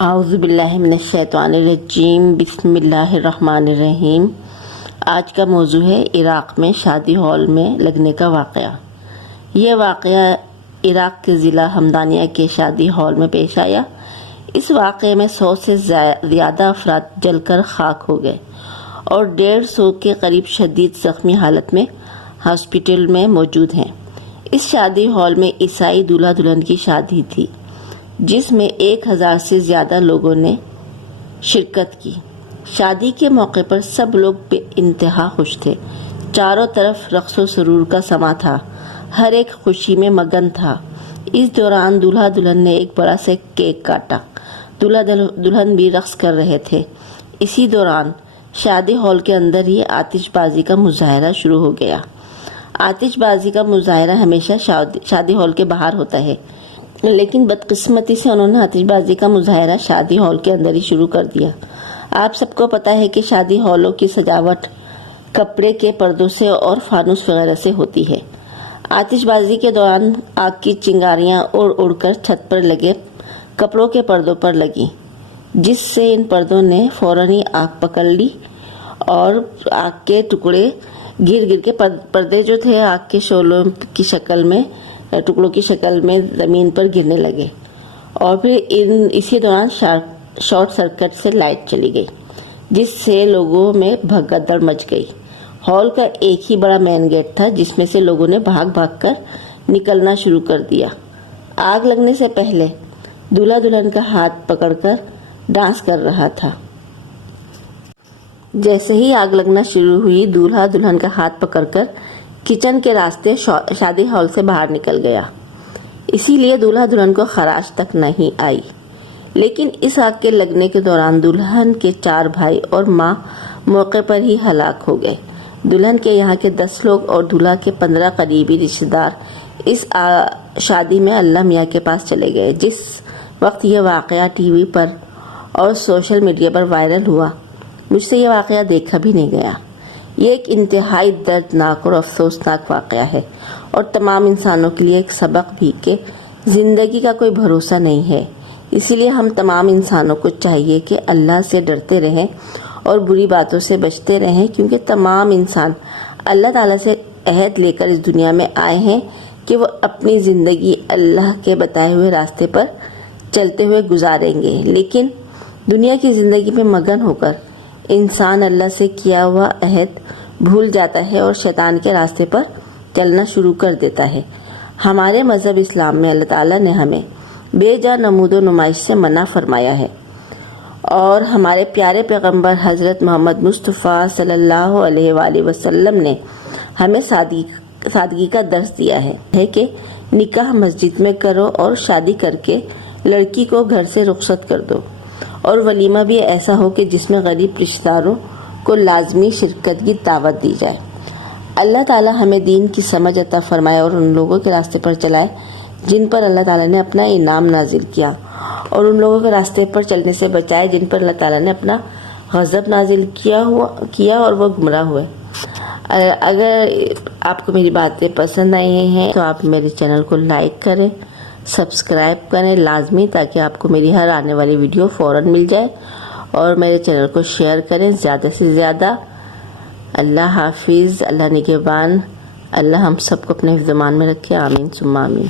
اعوذ باللہ من الشیطان الرجیم، بسم اللہ الرحمن الرحیم۔ آج کا موضوع ہے عراق میں شادی ہال میں لگنے کا واقعہ۔ یہ واقعہ عراق کے ضلع ہمدانیہ کے شادی ہال میں پیش آیا۔ اس واقعے میں 100 سے زیادہ افراد جل کر خاک ہو گئے اور 150 کے قریب شدید زخمی حالت میں ہاسپٹل میں موجود ہیں۔ اس شادی ہال میں عیسائی دولہا دلہن کی شادی تھی، جس میں 1000 سے زیادہ لوگوں نے شرکت کی۔ شادی کے موقع پر سب لوگ بے انتہا خوش تھے۔ چاروں طرف رقص و سرور کا سما تھا، ہر ایک خوشی میں مگن تھا۔ اس دوران دولہا دلہن نے ایک بڑا سا کیک کاٹا، دولہا دلہن بھی رقص کر رہے تھے۔ اسی دوران شادی ہال کے اندر ہی آتش بازی کا مظاہرہ شروع ہو گیا۔ آتش بازی کا مظاہرہ ہمیشہ شادی ہال کے باہر ہوتا ہے، لیکن بدقسمتی سے انہوں نے آتش بازی کا مظاہرہ شادی ہال کے اندر ہی شروع کر دیا۔ آپ سب کو پتہ ہے کہ شادی ہالوں کی سجاوٹ کپڑے کے پردوں سے اور فانوس وغیرہ سے ہوتی ہے۔ آتش بازی کے دوران آگ کی چنگاریاں اڑ اڑ کر چھت پر لگے کپڑوں کے پردوں پر لگیں، جس سے ان پردوں نے فوراً ہی آگ پکڑ لی اور آگ کے ٹکڑے گر گر کے پردے جو تھے آگ کے شعلوں کی شکل میں ٹکڑوں کی شکل میں زمین پر گرنے لگے، اور پھر اسی دوران شارٹ سرکٹ سے لائٹ چلی گئی، جس سے لوگوں میں بھگدڑ مچ گئی۔ ہال کا ایک ہی بڑا مین گیٹ تھا، جس میں سے لوگوں نے بھاگ بھاگ کر نکلنا شروع کر دیا۔ آگ لگنے سے پہلے دولہا دلہن کا ہاتھ پکڑ کر ڈانس کر رہا تھا۔ جیسے ہی آگ لگنا شروع ہوئی، دولہا دلہن کا ہاتھ پکڑ کر کچن کے راستے شادی ہال سے باہر نکل گیا، اسی لیے دولہا دلہن کو خراش تک نہیں آئی۔ لیکن اس آگ کے لگنے کے دوران دلہن کے 4 بھائی اور ماں موقع پر ہی ہلاک ہو گئے۔ دلہن کے یہاں کے 10 لوگ اور دولہا کے 15 قریبی رشتہ دار اس شادی میں اللہ میاں کے پاس چلے گئے۔ جس وقت یہ واقعہ ٹی وی پر اور سوشل میڈیا پر وائرل ہوا، مجھ سے یہ واقعہ دیکھا بھی نہیں گیا۔ یہ ایک انتہائی دردناک اور افسوسناک واقعہ ہے، اور تمام انسانوں کے لیے ایک سبق بھی کہ زندگی کا کوئی بھروسہ نہیں ہے۔ اسی لیے ہم تمام انسانوں کو چاہیے کہ اللہ سے ڈرتے رہیں اور بری باتوں سے بچتے رہیں، کیونکہ تمام انسان اللہ تعالیٰ سے عہد لے کر اس دنیا میں آئے ہیں کہ وہ اپنی زندگی اللہ کے بتائے ہوئے راستے پر چلتے ہوئے گزاریں گے۔ لیکن دنیا کی زندگی میں مگن ہو کر انسان اللہ سے کیا ہوا عہد بھول جاتا ہے اور شیطان کے راستے پر چلنا شروع کر دیتا ہے۔ ہمارے مذہب اسلام میں اللہ تعالیٰ نے ہمیں بے جا نمود و نمائش سے منع فرمایا ہے، اور ہمارے پیارے پیغمبر حضرت محمد مصطفیٰ صلی اللہ علیہ وآلہ وسلم نے ہمیں سادگی کا درس دیا ہے کہ نکاح مسجد میں کرو اور شادی کر کے لڑکی کو گھر سے رخصت کر دو، اور ولیمہ بھی ایسا ہو کہ جس میں غریب رشتہ داروں کو لازمی شرکت کی دعوت دی جائے۔ اللہ تعالیٰ ہمیں دین کی سمجھ عطا فرمائے اور ان لوگوں کے راستے پر چلائے جن پر اللہ تعالیٰ نے اپنا انعام نازل کیا، اور ان لوگوں کے راستے پر چلنے سے بچائے جن پر اللہ تعالیٰ نے اپنا غضب نازل کیا اور وہ گمراہ ہوئے۔ اگر آپ کو میری باتیں پسند آئی ہیں تو آپ میرے چینل کو لائک کریں، سبسکرائب کریں لازمی، تاکہ آپ کو میری ہر آنے والی ویڈیو فوراً مل جائے، اور میرے چینل کو شیئر کریں زیادہ سے زیادہ۔ اللہ حافظ، اللہ نگہبان، اللہ ہم سب کو اپنے حفظ امان میں رکھے، آمین ثم آمین۔